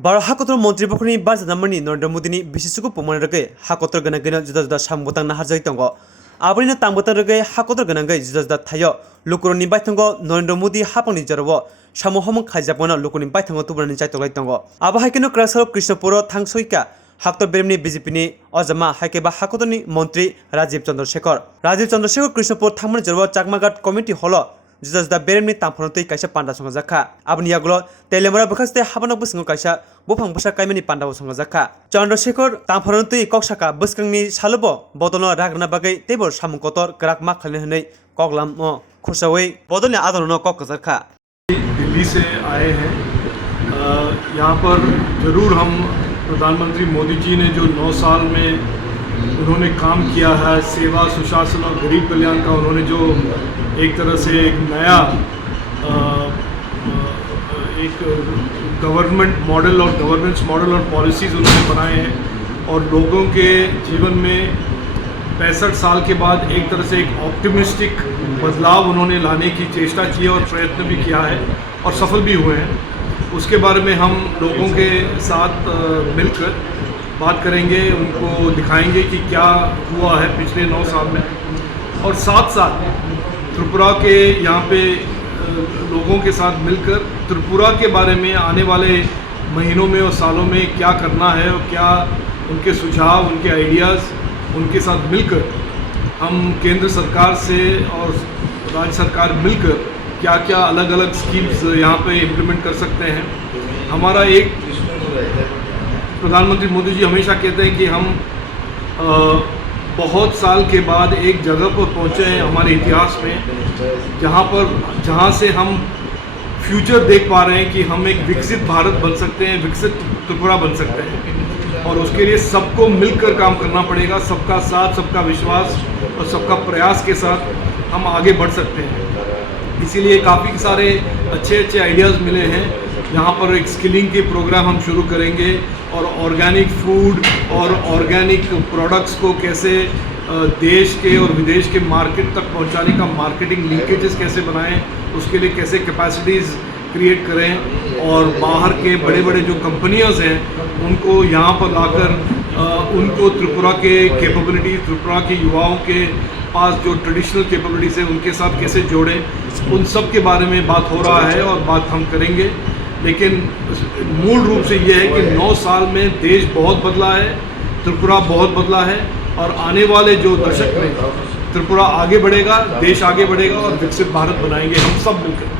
भारत हाकतर मन्त्रिफोरनि बारजादामनि नरेन्द्र मोदीनि बिसिसुखौ पमन रगै हाकतर गना गना जुदा जुदा सामबोतां नाहारजाय दंग आबरिनो तांबोतां रगै हाकतर गनांगै जुदा जुदा थायो लुकुरनि बायथंग नरेन्द्र मोदी हापंनि जरव सामोहम खायजापना लुकुरनि बायथंग तुबरनि जायतलाय दंग आबहायकेनो क्रासल कृष्णपुर थांसयका हाकतर बेरेमनि बीजेपीनि अजमा हाइकेबा हाकतरनि मन्त्री राजीव चंद्रशेखर कृष्णपुर थांमन जरव चाकमागाट कमिटी हल जुदा जुदा बेरेमनि तांफोरनोतै कायसा पान्डा संगाजाखा आबनि आगुलो तेलेमरा बखास्ते हाबानक बसंग कायसा बुफां बसा कायमानि पान्डा संगाजाखा चंद्रशेखर तांफोरनोतै कक्साका बसकांनि सालबो बदलनो रागना बागै तेबर सामुं कतर ग्राक मा खालने हनै कगलाम खुरसावै बदलने आदरनो ककजाखा दिल्ली से आए हैं। यहाँ पर ज़रूर हम प्रधानमंत्री मोदी जी ने जो 9 साल में उन्होंने काम किया है, सेवा सुशासन और गरीब कल्याण का उन्होंने जो एक तरह से एक नया एक गवर्नमेंट मॉडल और गवर्नेंस मॉडल और पॉलिसीज़ उन्होंने बनाए हैं और लोगों के जीवन में 65 साल के बाद एक तरह से एक ऑप्टिमिस्टिक बदलाव उन्होंने लाने की चेष्टा की और प्रयत्न भी किया है और सफल भी हुए हैं। उसके बारे में हम लोगों के साथ मिलकर बात करेंगे, उनको दिखाएंगे कि क्या हुआ है पिछले 9 साल में और साथ साथ त्रिपुरा के यहाँ पे लोगों के साथ मिलकर त्रिपुरा के बारे में आने वाले महीनों में और सालों में क्या करना है और क्या उनके सुझाव, उनके आइडियाज़ उनके साथ मिलकर हम केंद्र सरकार से और राज्य सरकार मिलकर क्या क्या अलग अलग स्कीम्स यहाँ पे इम्प्लीमेंट कर सकते हैं। हमारा एक प्रधानमंत्री मोदी जी हमेशा कहते हैं कि हम बहुत साल के बाद एक जगह पर पहुँचे हैं हमारे इतिहास में जहाँ से हम फ्यूचर देख पा रहे हैं कि हम एक विकसित भारत बन सकते हैं, विकसित त्रिपुरा बन सकते हैं और उसके लिए सबको मिलकर काम करना पड़ेगा। सबका साथ, सबका विश्वास और सबका प्रयास के साथ हम आगे बढ़ सकते हैं। इसीलिए काफ़ी सारे अच्छे आइडियाज़ मिले हैं। यहाँ पर एक स्किलिंग के प्रोग्राम हम शुरू करेंगे और ऑर्गेनिक फूड और ऑर्गेनिक प्रोडक्ट्स को कैसे देश के और विदेश के मार्केट तक पहुँचाने का मार्केटिंग लिंकेजेस कैसे बनाएं, उसके लिए कैसे कैपेसिटीज़ क्रिएट करें और बाहर के बड़े बड़े जो कंपनियां हैं उनको यहाँ पर लाकर उनको त्रिपुरा के कैपेबिलिटी, त्रिपुरा के युवाओं के पास जो ट्रेडिशनल कैपेबिलिटीज़ है उनके साथ कैसे जोड़ें, उन सब के बारे में बात हो रहा है और बात हम करेंगे। लेकिन मूल रूप से ये है कि 9 साल में देश बहुत बदला है, त्रिपुरा बहुत बदला है और आने वाले जो दशक में त्रिपुरा आगे बढ़ेगा, देश आगे बढ़ेगा और विकसित भारत बनाएंगे हम सब मिलकर।